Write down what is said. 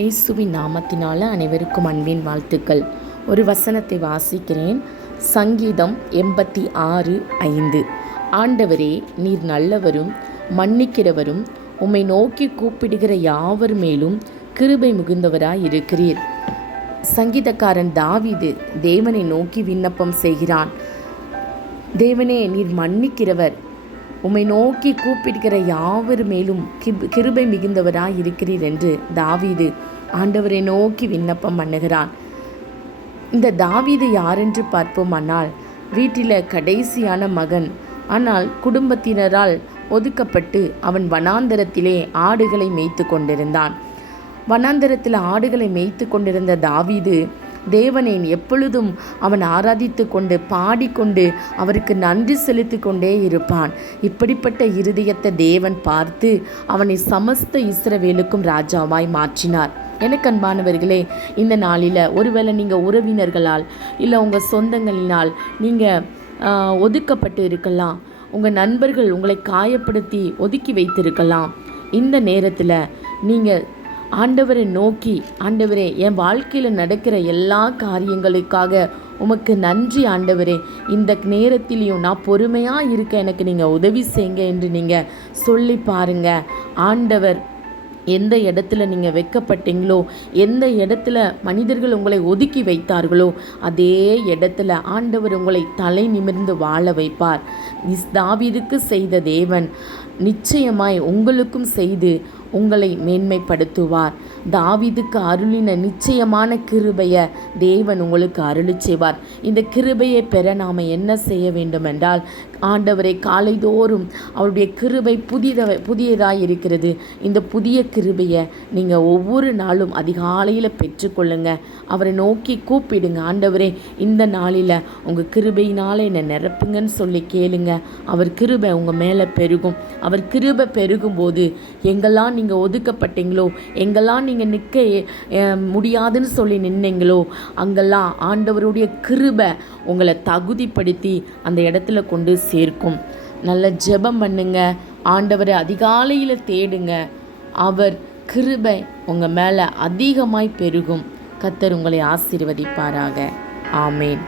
இயேசுவின் நாமத்தினால அனைவருக்கும் அன்பின் வாழ்த்துக்கள். ஒரு வசனத்தை வாசிக்கிறேன். சங்கீதம் 86:5. ஆண்டவரே, நீர் நல்லவரும் மன்னிக்கிறவரும், உம்மை நோக்கி கூப்பிடுகிற யாவர் மேலும் கிருபை மிகுந்தவராய் இருக்கிறீர். சங்கீதக்காரன் தாவீது தேவனை நோக்கி விண்ணப்பம் செய்கிறான். தேவனே, நீர் மன்னிக்கிறவர், உம்மை நோக்கி கூப்பிடுகிற யாவர் மேலும் கிருபை மிகுந்தவராய் இருக்கிறீர் என்று தாவீது ஆண்டவரை நோக்கி விண்ணப்பம் பண்ணுகிறான். இந்த தாவீது யாரென்று பார்ப்போமானால், வீட்டில் கடைசியான மகன். ஆனால் குடும்பத்தினரால் ஒதுக்கப்பட்டு அவன் வனாந்தரத்திலே ஆடுகளை மேய்த்து கொண்டிருந்தான். வனாந்தரத்தில் ஆடுகளை மேய்த்து கொண்டிருந்த தாவீது தேவனை எப்பொழுதும் அவன் ஆராதித்து கொண்டு பாடிக்கொண்டு அவருக்கு நன்றி செலுத்தி கொண்டே இருப்பான். இப்படிப்பட்ட இருதயத்தை தேவன் பார்த்து அவனை சமஸ்த இஸ்ரவேலுக்கும் ராஜாவாய் மாற்றினார். எனக்கு அன்பானவர்களே, இந்த நாளில் ஒருவேளை நீங்கள் உறவினர்களால் இல்லை உங்கள் சொந்தங்களினால் நீங்கள் ஒதுக்கப்பட்டு இருக்கலாம். உங்கள் நண்பர்கள் உங்களை காயப்படுத்தி ஒதுக்கி வைத்திருக்கலாம். இந்த நேரத்தில் நீங்கள் ஆண்டவரை நோக்கி, ஆண்டவரே, என் வாழ்க்கையில் நடக்கிற எல்லா காரியங்களுக்காக உமக்கு நன்றி ஆண்டவரே, இந்த நேரத்திலையும் நான் பொறுமையாக இருக்க எனக்கு நீங்கள் உதவி செய்யுங்க என்று நீங்கள் சொல்லி பாருங்கள். ஆண்டவர் எந்த இடத்துல நீங்கள் வைக்கப்பட்டீங்களோ, எந்த இடத்துல மனிதர்கள் உங்களை ஒதுக்கி வைத்தார்களோ, அதே இடத்துல ஆண்டவர் உங்களை தலை நிமிர்ந்து வாழ வைப்பார். தாவீதுக்கு செய்த தேவன் நிச்சயமாய் உங்களுக்கும் செய்து உங்களை மேன்மைப்படுத்துவார். தாவீதுக்கு அருளின நிச்சயமான கிருபையை தேவன் உங்களுக்கு அருளி செய்வார். இந்த கிருபையை பெற நாம் என்ன செய்ய வேண்டும் என்றால், ஆண்டவரை காலைதோறும் அவருடைய கிருபை புதியதாக இருக்கிறது. இந்த புதிய கிருபையை நீங்கள் ஒவ்வொரு நாளும் அதிகாலையில் பெற்றுக்கொள்ளுங்க. அவரை நோக்கி கூப்பிடுங்க. ஆண்டவரே, இந்த நாளில் உங்கள் கிருபையினால் என்னை நிரப்புங்கன்னு சொல்லி கேளுங்க. அவர் கிருபை உங்கள் மேலே பெருகும். அவர் கிருபை பெருகும்போது எங்கெல்லாம் நீங்கள் ஒதுக்கப்பட்டீங்களோ, எங்கெல்லாம் நீங்கள் நிற்க முடியாதுன்னு சொல்லி நின்னீங்களோ, அங்கெல்லாம் ஆண்டவருடைய கிருபை உங்களை தகுதிப்படுத்தி அந்த இடத்துல கொண்டு சேர்க்கும். நல்ல ஜெபம் பண்ணுங்க. ஆண்டவரை அதிகாலையில் தேடுங்க. அவர் கிருபை உங்கள் மேலே அதிகமாய் பெருகும். கர்த்தர் உங்களை ஆசீர்வதிப்பாராக. ஆமேன்.